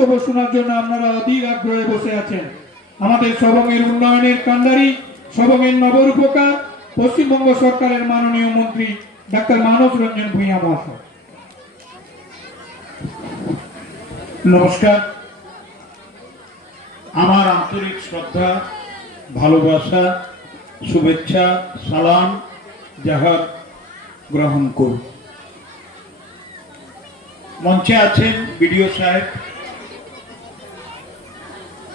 বক্তব্য শোনার জন্য আপনারা অধীর আগ্রহে বসে আছেন। আমাদের সবংয়ের উন্নয়নের কান্ডারি, সবংয়ের নবরূপকার, পশ্চিমবঙ্গ সরকারের মাননীয় মন্ত্রী ডাক্তার মানস রঞ্জন ভূঁইয়া মহাশয়। নমস্কার। আমার আন্তরিক শ্রদ্ধা, ভালোবাসা, শুভেচ্ছা, সালাম যাহার গ্রহণ করুন। মঞ্চে আছেন বিডিও সাহেব,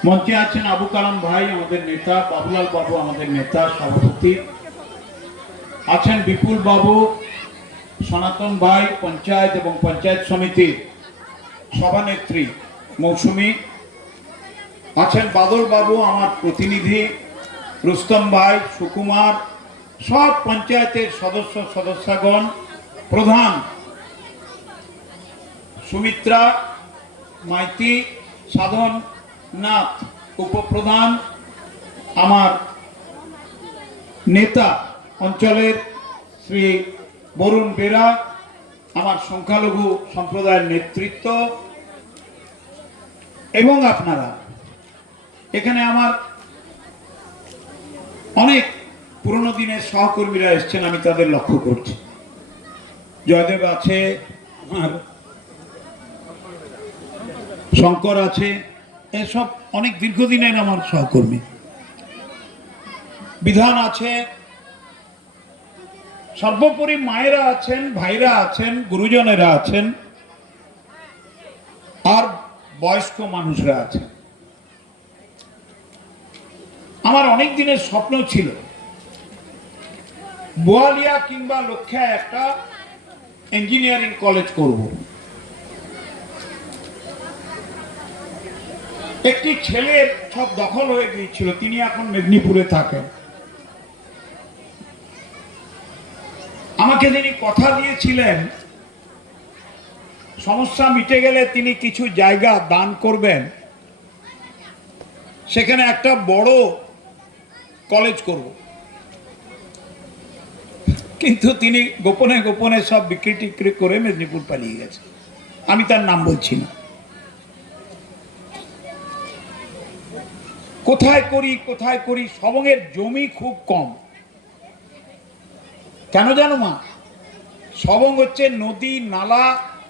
মঞ্চে আছেন আবু কালাম ভাই আমাদের নেতা, বাবুলাল বাবু আমাদের নেতা সভাপতি, আছেন বিপুল বাবু, সনাতন ভাই পঞ্চায়েত এবং পঞ্চায়েত সমিতির সভানেত্রী মৌসুমী, আছেন বাদল বাবু আমার প্রতিনিধি, রুস্তম ভাই, সুকুমার, সব পঞ্চায়েতের সদস্যগণ, প্রধান সুমিত্রা মাইতি, সাধন নাথ উপপ্রধান, আমার নেতা অঞ্চলের শ্রী বরুণ বেরা, আমার সংখ্যালঘু সম্প্রদায়ের নেতৃত্ব এবং আপনারা। এখানে আমার অনেক পুরনো দিনের সহকর্মীরা এসছেন, আমি তাদের লক্ষ্য করছি। জয়দেব আছে, আমার শঙ্কর আছে, এসব অনেক দীর্ঘদিনের আমার সহকর্মী। বিধান আছে, সর্বোপরি মায়েরা আছেন, ভাইরা আছেন, গুরুজনেরা আছেন, আর বয়স্ক মানুষরা আছেন। আমার অনেক দিনের স্বপ্ন ছিল বোয়ালিয়া কিংবা লক্ষ্যায় একটা ইঞ্জিনিয়ারিং কলেজ করব। একটি ছেলের সব দখল হয়ে গিয়েছিল, তিনি এখন মেদিনীপুরে থাকেন। আমাকে তিনি কথা দিয়েছিলেন সমস্যা মিটে গেলে তিনি কিছু জায়গা দান করবেন, সেখানে একটা বড় কলেজ করব। কিন্তু তিনি গোপনে গোপনে সব বিক্রি টিক্রি করে মেদিনীপুর পালিয়ে গেছে। আমি তার নাম বলছি না। কোথায় করি, সবংয়ের জমি খুব কম। কেন জানো মা? সবং হচ্ছে নদী নালা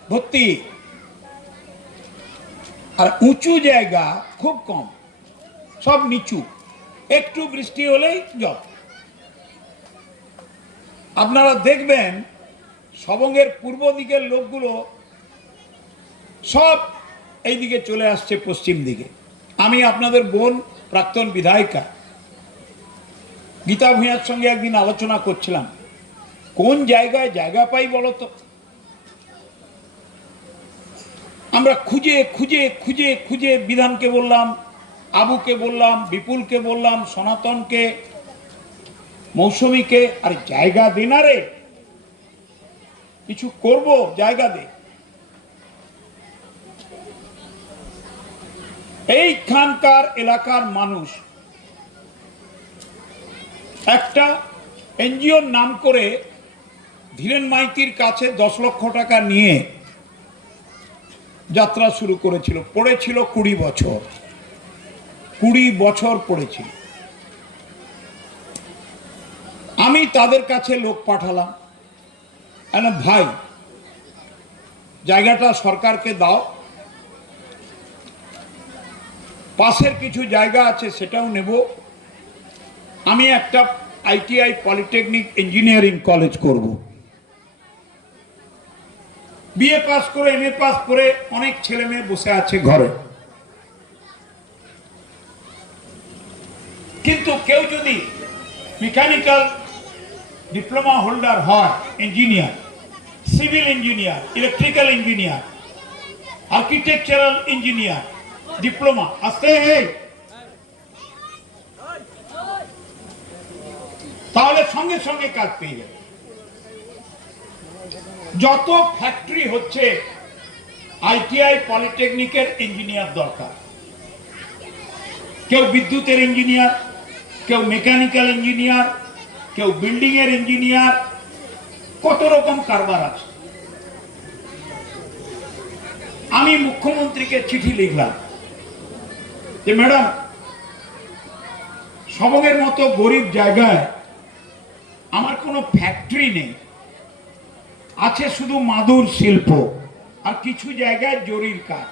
ভর্তি, আর উঁচু জায়গা খুব কম, সব নিচু। একটু বৃষ্টি হলেই জল। আপনারা দেখবেন সবংয়ের পূর্ব দিকের লোকগুলো সব এই দিকে চলে আসছে পশ্চিম দিকে। আমি আপনাদের বোন প্রাক্তন বিধায়িকা গীতা ভূঁইয়ার সঙ্গে একদিন আলোচনা করছিলাম, কোন জায়গায় জায়গা পাই বলতো? আমরা খুঁজে বিধানকে বললাম, আবুকে বললাম, বিপুলকে বললাম, সনাতনকে, মৌসুমীকে, আরে জায়গা দে না রে, কিছু করব, জায়গা দে। এইখানকার এলাকার মানুষ একটা এনজিওর নাম করে ধীরেন মাইতির কাছে 10 লক্ষ টাকা নিয়ে যাত্রা শুরু করেছিল। পড়েছিল 20 বছর, 20 বছর পড়েছিল। আমি তাদের কাছে লোক পাঠালাম, ভাই জায়গাটা সরকারকে দাও, পাশের কিছু জায়গা আছে সেটাও নেব, আমি একটা আইটিআই পলিটেকনিক ইঞ্জিনিয়ারিং কলেজ করব। বিএ পাস করে, এমএ পাস করে অনেক ছেলে মেয়ে বসে আছে ঘরে। কিন্তু কেউ যদি মেকানিক্যাল ডিপ্লোমা হোল্ডার হয়, engineer, civil engineer, electrical engineer, architectural engineer, diploma আছে, তাহলে সঙ্গে সঙ্গে কাজ পেয়ে যাবে। যত ফ্যাক্টরি হচ্ছে আইটিআই পলিটেকনিকের ইঞ্জিনিয়ার দরকার। কেউ বিদ্যুতের ইঞ্জিনিয়ার, কেউ মেকানিক্যাল ইঞ্জিনিয়ার, কেউ বিল্ডিং এর আমি মুখ্যমন্ত্রীকে চিঠি লিখলাম যে ম্যাডাম, সবংয়ের মতো গরিব জায়গায় আমার কোনো ফ্যাক্টরি নেই, আছে শুধু মাদুর শিল্প আর কিছু জায়গায় জরির কাজ।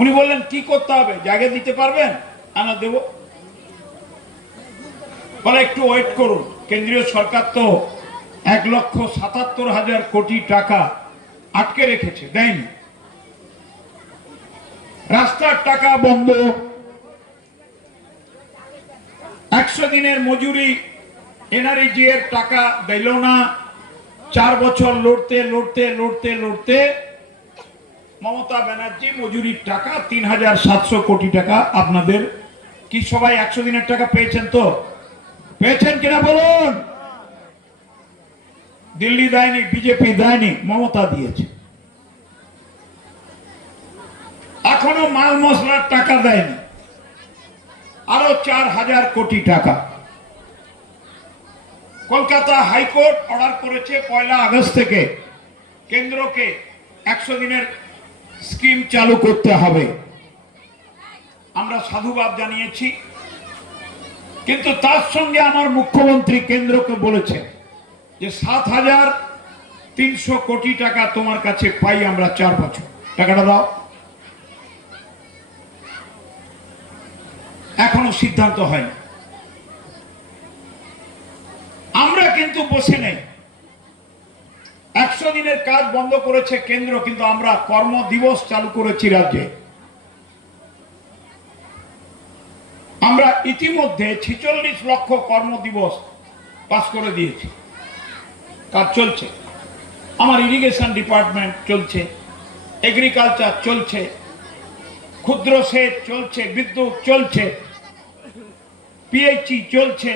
উনি বললেন কি করতে হবে, জায়গা দিতে পারবেন? আনা দেব। বলে একটু ওয়েট করুন, কেন্দ্রীয় সরকার তো 1,77,000 কোটি টাকা আটকে রেখেছে, দেয়নি। রাস্তার টাকা বন্ধ, 100 দিনের মজুরি এনআরইজি এর টাকা দিল না। 4 বছর লড়তে লড়তে লড়তে লড়তে মমতা ব্যানার্জি মজুরির টাকা 3,700 কোটি টাকা। আপনাদের কি সবাই 100 দিনের টাকা পেয়েছেন? তো পেয়েছেন কিনা বলুন? দিল্লি দেয়নি, বিজেপি দেয়নি, মমতা দিয়েছে। এখনো মাল মশলার টাকা দেয়নি, আরো 4,000 কোটি টাকা। কলকাতা হাইকোর্ট অর্ডার করেছে 1 আগস্ট থেকে কেন্দ্রকে 100 দিনের স্কিম চালু করতে হবে। আমরা সাধুবাদ জানিয়েছি, কিন্তু তার সঙ্গে আমার মুখ্যমন্ত্রী কেন্দ্রকে বলেছে যে 7,300 কোটি টাকা তোমার কাছে পাই আমরা 4 বছর, টাকাটা দাও। এখনো সিদ্ধান্ত হয়নি। আমরা কিন্তু বসে নেই। 100 দিনের কাজ বন্ধ করেছে কেন্দ্র, কিন্তু আমরা কর্মদিবস চালু করেছি রাজ্যে। আমরা ইতিমধ্যে 46 লক্ষ কর্মদিবস পাস করে দিয়েছি, কাজ চলছে। আমার ইরিগেশন ডিপার্টমেন্ট চলছে, এগ্রিকালচার চলছে, ক্ষুদ্র সেচ চলছে, বিদ্যুৎ চলছে, পিএইচই চলছে।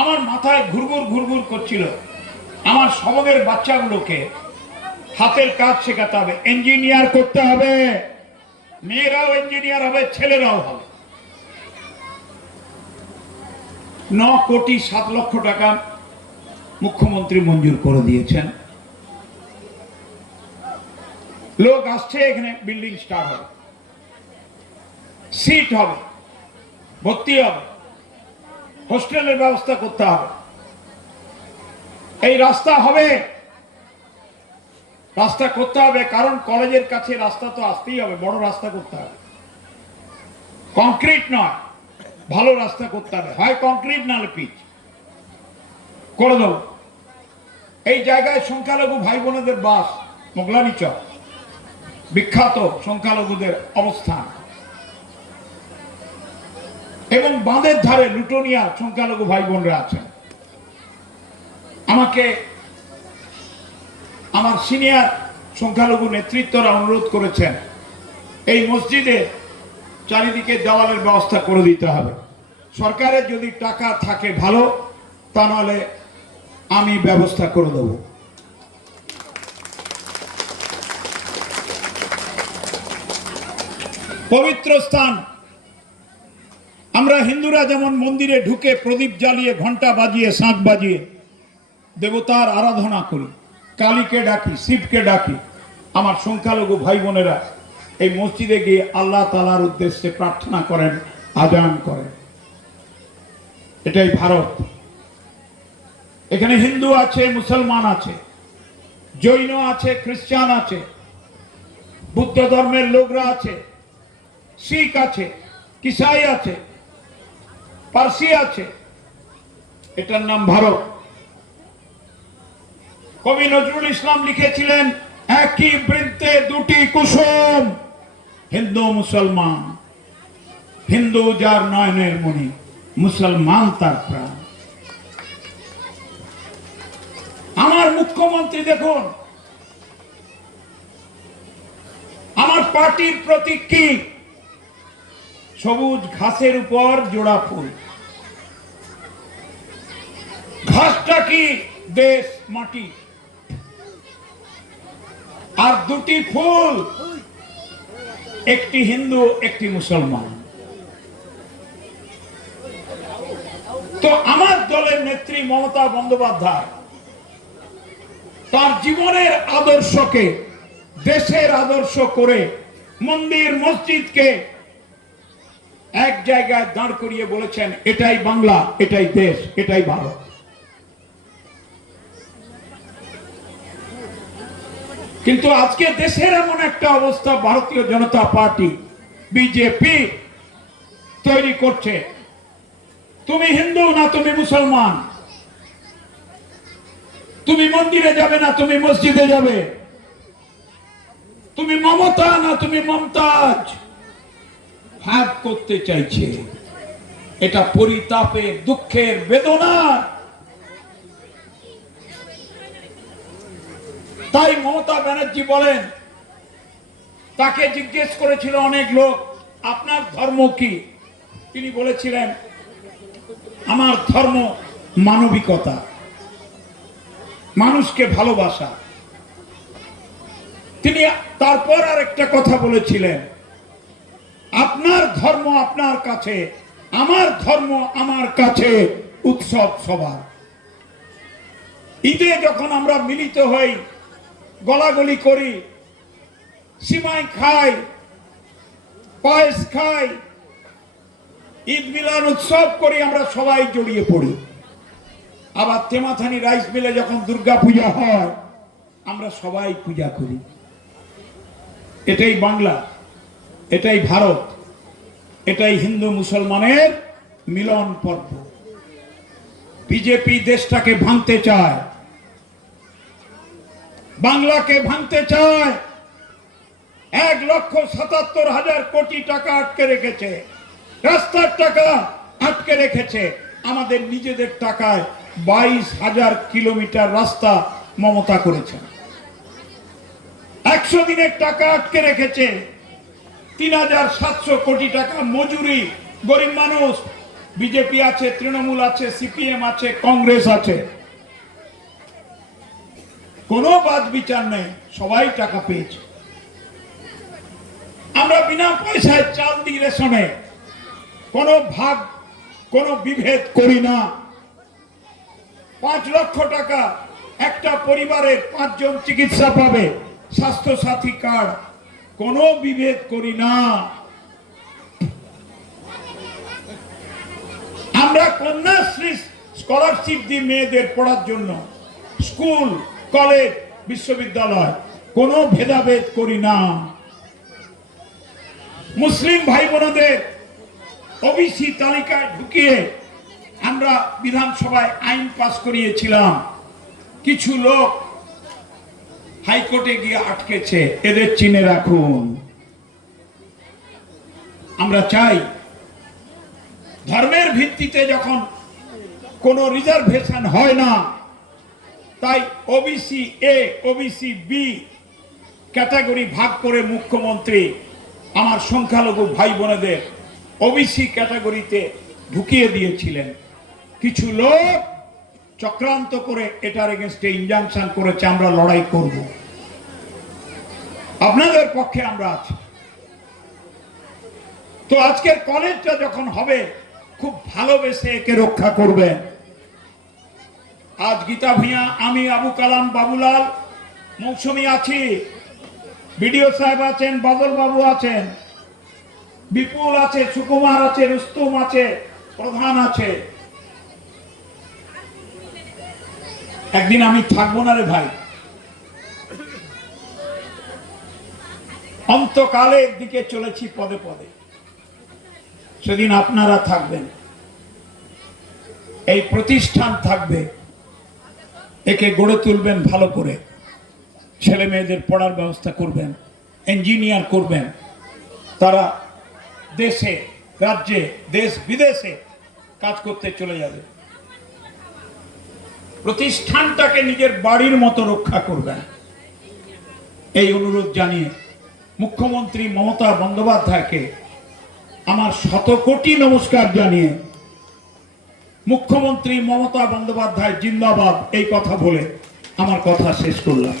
আমার মাথায় ঘুরঘুর ঘুরঘুর করছিল, আমার সবংয়ের বাচ্চাগুলোকে হাতের কাজ শেখাতে হবে, ইঞ্জিনিয়ার করতে হবে। মেয়েরাও ইঞ্জিনিয়ার হবে, ছেলেরাও হবে। 9,07,00,000 টাকা মুখ্যমন্ত্রী মঞ্জুর করে দিয়েছেন। লোক আসছে, এখানে বিল্ডিং স্টার্ট হবে, সিট হবে, ভর্তি হবে, হোস্টেলের ব্যবস্থা করতে হবে। এই রাস্তা হবে, রাস্তা করতে হবে, কারণ কলেজের কাছে রাস্তা তো আসতেই হবে, বড় রাস্তা করতে হবে। কংক্রিট নয়, ভালো রাস্তা করতে হবে, হয় কংক্রিট নাহলে পিচ করে দেব। এই জায়গায় সংখ্যালঘু ভাই বোনেদের বাস, মোগলানি চক বিখ্যাত সংখ্যালঘুদের অবস্থান, এবং বাঁধের ধারে লুটোনিয়া সংখ্যালঘু ভাই বোনরা আছেন। আমাকে আমার সিনিয়র সংখ্যালঘু নেতৃত্বরা অনুরোধ করেছেন এই মসজিদে চারিদিকে দেওয়ালের ব্যবস্থা করে দিতে হবে। সরকারের যদি টাকা থাকে ভালো, তা নাহলে আমি ব্যবস্থা করে দেব। পবিত্র স্থান, আমরা হিন্দুরা যেমন মন্দিরে ঢুকে প্রদীপ জ্বালিয়ে, ঘন্টা বাজিয়ে, শাঁখ বাজিয়ে দেবতার আরাধনা করি, কালীকে ডাকি, শিবকে ডাকি, আমার সংখ্যালঘু ভাই বোনেরা এই মসজিদে গিয়ে আল্লাহ তাআলার উদ্দেশ্যে প্রার্থনা করেন, আজান করেন। এটাই ভারত। এখানে হিন্দু আছে, মুসলমান আছে, জৈন আছে, খ্রিস্টান আছে, বুদ্ধ ধর্মের লোকরা আছে, শিখ আছে, কিসাই আছে, পারসি আছে। এটার নাম ভারত। কবি নজরুল ইসলাম লিখেছিলেন, একই বৃত্তে দুটি কুসুম, হিন্দু মুসলমান। হিন্দু যার নয়নের মণি, মুসলমান তার প্রাণ। আমার মুখ্যমন্ত্রী দেখুন, আমার পার্টির প্রতীক কি? সবুজ ঘাসের উপর জোড়া ফুল। ঘাসটা কি? দেশ, মাটি। আর দুটি ফুল, একটি হিন্দু, একটি মুসলমান। তো আমার দলের নেত্রী মমতা বন্দ্যোপাধ্যায় তার জীবনের আদর্শকে দেশের আদর্শ করে মন্দির মসজিদকে এক জায়গায় দাঁড় করিয়ে বলেছেন, এটাই বাংলা, এটাই দেশ, এটাই ভারত। কিন্তু আজকে দেশের এমন একটা অবস্থা ভারতীয় জনতা পার্টি বিজেপি তৈরি করছে, তুমি হিন্দু না তুমি মুসলমান, তুমি মন্দিরে যাবে না তুমি মসজিদে যাবে, তুমি মমতা না তুমি মমতাজ, ভাগ করতে চাইছে। এটা পরিতাপের, দুঃখের, বেদনার। তাই মমতা ব্যানার্জি বলেন, তাকে জিজ্ঞেস করেছিল অনেক লোক, আপনার ধর্ম কি? তিনি বলেছিলেন, আমার ধর্ম মানবিকতা, মানুষকে ভালোবাসা। তিনি তারপর আর একটা কথা বলেছিলেন, আপনার ধর্ম আপনার কাছে, আমার ধর্ম আমার কাছে উৎসব সবার। ঈদে যখন আমরা মিলিত হই, গলাগলি করি, সিমাই খাই, পায়েস খাই, ঈদ মিলান উৎসব করি, আমরা সবাই জড়িয়ে পড়ি। আবার তেমাথানি রাইস মিলে যখন দুর্গা পূজা হয়, আমরা সবাই পূজা করি। এটাই বাংলা, এটাই ভারত, এটাই হিন্দু মুসলমানের মিলন পর্ব। বিজেপি দেশটাকে ভাঙতে চায়, বাংলাকে ভাঙতে চায়। 1,77,000 কোটি টাকা আটকে রেখেছে, রাস্তার টাকা আটকে রেখেছে। আমাদের নিজেদের টাকায় 22,000 কিলোমিটার রাস্তা মমতা করেছেন। 100 দিনের টাকা আটকে রেখেছে। 3,700 কোটি টাকা মজুরি, গরিব মানুষ। বিজেপি আছে, তৃণমূল আছে, সিপিএম আছে, কংগ্রেস আছে, কোনো বাদ বিচার নেই, সবাই টাকা পেয়েছে। আমরা বিনা পয়সায় চাল দিই রেশনে, কোনো ভাগ, কোনো বিভেদ করি না। 5 লক্ষ টাকা একটা পরিবারের 5 জন চিকিৎসা পাবে, স্বাস্থ্য সাথী কার্ড, কোনো বিভেদ করি না। আমরা কন্যাশ্রী স্কলারশিপ দিই মেয়েদের পড়ার জন্য, স্কুল, কলেজ, বিশ্ববিদ্যালয়, কোনো ভেদাভেদ করি না। মুসলিম ভাই বোনদের ওবিসি তালিকায় ঢুকিয়ে আমরা বিধানসভায় আইন পাস করিয়েছিলাম। কিছু লোক হাইকোর্টে গিয়ে আটকেছে, এদের চিনে রাখুন। আমরা চাই ধর্মের ভিত্তিতে যখন কোনো রিজার্ভেশন হয় না, তাই OBC A, OBC B category ভাগ করে মুখ্যমন্ত্রী আমার সংখ্যালঘু ভাই বোনেদের ওবিসি ক্যাটাগরিতে ঢুকিয়ে দিয়েছিলেন। কিছু লোক চক্রান্ত করে এটার এগেইনস্টে ইনজাংশন করেছে, আমরা লড়াই করব। আপনাদের পক্ষে আমরা আছি। তো আজকের কলেজটা যখন হবে, খুব ভালোবেসে একে রক্ষা করবেন। আজ গীতা ভূঁইয়া, আমি, আবু কালাম, বাবুলাল, মৌসুমী আছি, বিডিও সাহেব আছেন, বাদল বাবু আছেন, বিপুল আছে, সুকুমার আছে, রুস্তুম আছে, প্রধান আছে। একদিন আমি থাকবো না রে ভাই, অন্তকালের দিকে চলেছি পদে পদে, সেদিন আপনারা থাকবেন, এই প্রতিষ্ঠান থাকবে, একে গড়ে তুলবেন ভালো করে, ছেলে মেয়েদের পড়ার ব্যবস্থা করবেন, ইঞ্জিনিয়ার করবেন, তারা দেশে, রাজ্যে, দেশ বিদেশে কাজ করতে চলে যাবে। প্রতিষ্ঠানটাকে নিজের বাড়ির মতো রক্ষা করবেন, এই অনুরোধ জানিয়ে মুখ্যমন্ত্রী মমতা বন্দ্যোপাধ্যায়কে আমার 100 কোটি নমস্কার জানিয়ে, মুখ্যমন্ত্রী মমতা বন্দ্যোপাধ্যায় জিন্দাবাদ এই কথা বলে আমার কথা শেষ করলাম।